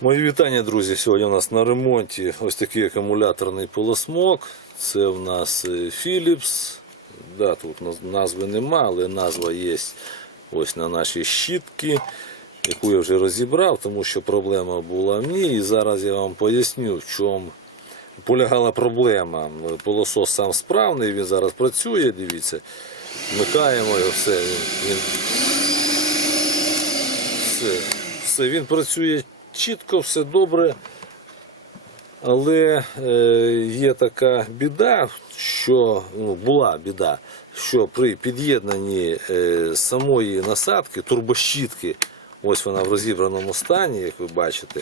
Мої вітання, друзі. Сьогодні у нас на ремонті ось такий акумуляторний полосмок. Це в нас е, Philips. Да, тут назви нема, але назва є ось на нашій щітці, яку я вже розібрав, тому що проблема була в ній. І зараз я вам поясню, в чому полягала проблема. Полосос сам справний, він зараз працює, дивіться. Вмикаємо його, все. Він, все, все, він працює чітко, все добре. Але е, є така біда, що ну, була біда, що при під'єднанні е, самої насадки, турбощітки, ось вона в розібраному стані, як ви бачите.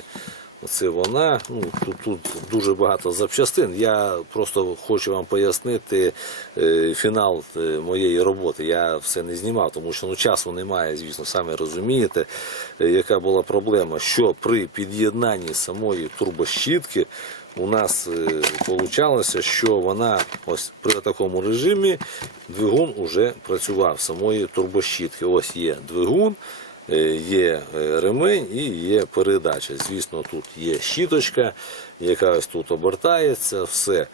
Оце вона. Ну, тут, тут дуже багато запчастин. Я просто хочу вам пояснити е, фінал е, моєї роботи. Я все не знімав, тому що ну, часу немає, звісно, самі розумієте, е, яка була проблема, що при під'єднанні самої турбощітки у нас вийшло, що вона ось при такому режимі двигун вже працював самої турбощітки. Ось є двигун. Е, Є е, ремень і є передача. Звісно, тут є щіточка, яка ось тут обертається, все.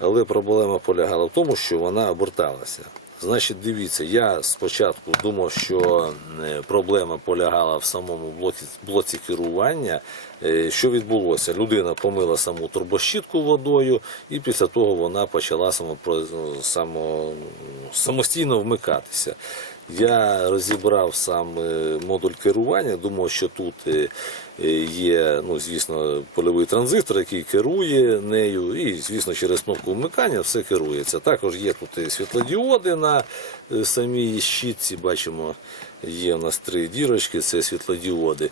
Але проблема полягала в тому, що вона оберталася. Значить, дивіться, я спочатку думав, що е, проблема полягала в самому блоці, блоці керування. Що відбулося? Людина помила саму турбощітку водою, і після того вона почала самопро- само, самостійно вмикатися. Я розібрав сам е, модуль керування, думав, що тут е, е, є, ну, звісно, польовий транзистор, який керує нею, і, звісно, через кнопку вмикання все керується. Також є тут світлодіоди на самій щітці, бачимо, є у нас три дірочки, це світлодіоди.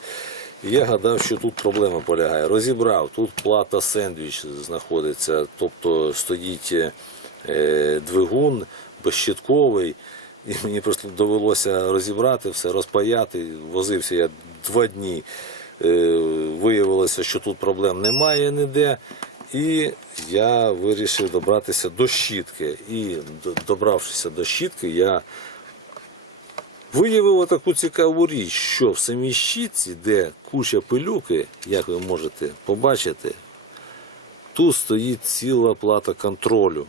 Я гадав, що тут проблема полягає. Розібрав, тут плата сендвіч знаходиться, тобто стоїть двигун безщитковий. І мені просто довелося розібрати все, розпаяти. Возився я два дні. Е, Виявилося, що тут проблем немає ніде. І я вирішив добратися до щітки. І добравшися до щітки, я виявив таку цікаву річ, що в самій щітці, де куча пилюки, як ви можете побачити, тут стоїть ціла плата контролю.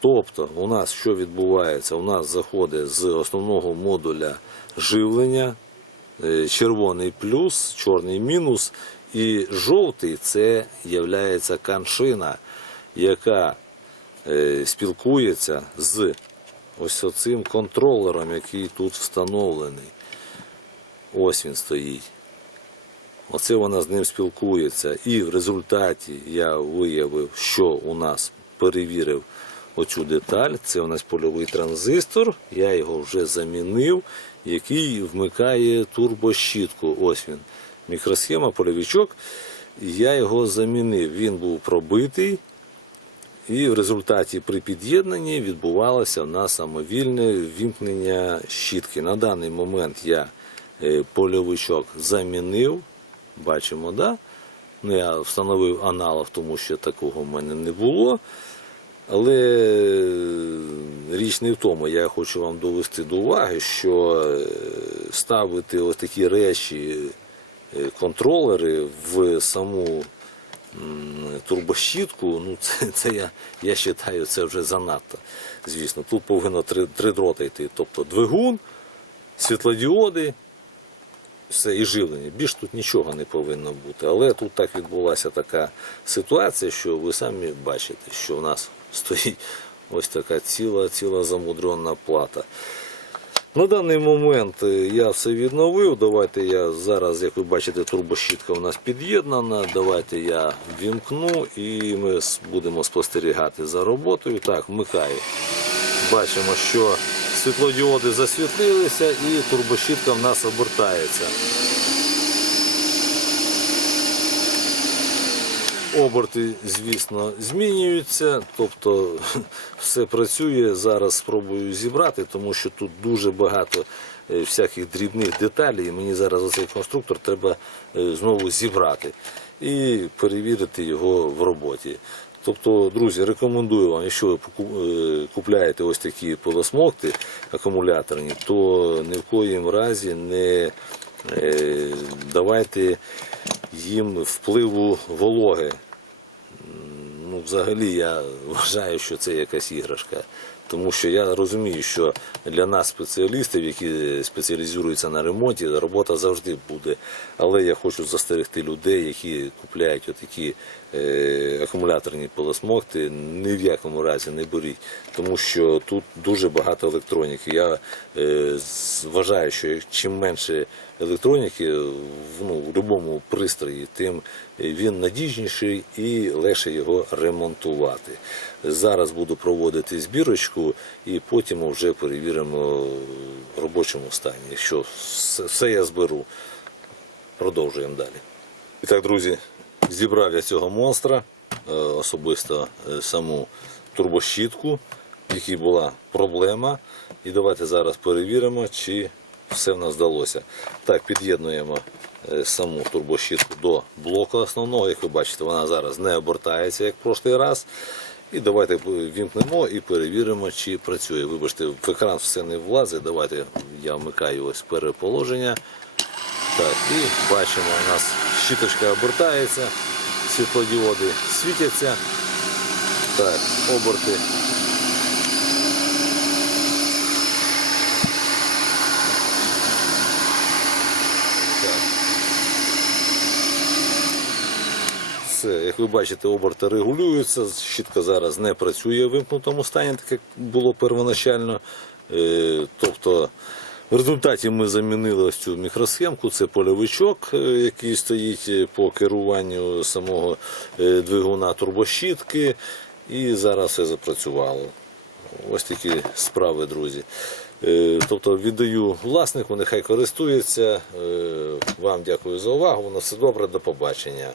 Тобто, у нас що відбувається? У нас заходить з основного модуля живлення е, червоний плюс, чорний мінус, і жовтий це є каншина, яка е, спілкується з ось цим контролером, який тут встановлений. Ось він стоїть. Оце вона з ним спілкується. І в результаті я виявив, що у нас перевірив оцю деталь. Це у нас польовий транзистор. Я його вже замінив, який вмикає турбощітку. Ось він. Мікросхема, польовичок. Я його замінив. Він був пробитий. І в результаті при під'єднанні відбувалося в нас самовільне вімкнення щітки. На даний момент я е, польовичок замінив. Бачимо, да? Ну, я встановив аналог, тому що такого в мене не було. Але е, річ не в тому, я хочу вам довести до уваги, що е, ставити ось такі речі, е, контролери в саму турбощітку, ну це, це я, я вважаю, це вже занадто. Звісно, тут повинно три, три дроти йти. Тобто двигун, світлодіоди, все і живлення. Більш тут нічого не повинно бути. Але тут так відбулася така ситуація, що ви самі бачите, що в нас стоїть ось така ціла, ціла замудрена плата. На даний момент е, я все відновив. Давайте я зараз, як ви бачите, турбощітка у нас під'єднана. Давайте я вімкну і ми будемо спостерігати за роботою. Так, вмикаю. Бачимо, що світлодіоди засвітлилися і турбощітка в нас обертається. Оберти, звісно, змінюються, тобто все працює. Зараз спробую зібрати, тому що тут дуже багато е, всяких дрібних деталей. і Мені зараз оцей конструктор треба е, знову зібрати і перевірити його в роботі. Тобто, друзі, рекомендую вам, якщо ви е, купляєте ось такі полосмокти акумуляторні, то ні в коїм разі не давайте їм впливу вологи. Взагалі я вважаю, що це якась іграшка. Тому що я розумію, що для нас, спеціалістів, які спеціалізуються на ремонті, робота завжди буде. Але я хочу застерегти людей, які купляють отакі е, акумуляторні полосмокти, ні в якому разі не беріть, тому що тут дуже багато електроніки. Я е, вважаю, що чим менше електроніки ну, в будь-якому пристрої, тим він надіжніший і легше його ремонтувати. Зараз буду проводити збірочку і потім вже перевіримо в робочому стані. Якщо все, все я зберу, продовжуємо далі. І так, друзі, зібрав я цього монстра, е, особисто е, саму турбощітку, в якій була проблема. І давайте зараз перевіримо, чи все в нас вдалося. Так, під'єднуємо е, саму турбощітку до блоку основного. Як ви бачите, вона зараз не обертається, як в прошлий раз. І давайте вімкнемо і перевіримо, чи працює. Вибачте, в екран все не влазить. Давайте я вмикаю ось переположення. Так, і бачимо, у нас щіточка обертається, світлодіоди світяться. Так, оберти. Все, як ви бачите, оберти регулюються. Щітка зараз не працює в вимкнутому стані, так як було первоначально. Е, Тобто в результаті ми замінили ось цю мікросхемку, це польовичок, е, який стоїть е, по керуванню самого двигуна турбощітки. І зараз все запрацювало. Ось такі справи, друзі. Тобто віддаю власнику, нехай користується. Вам дякую за увагу. На все добре, до побачення.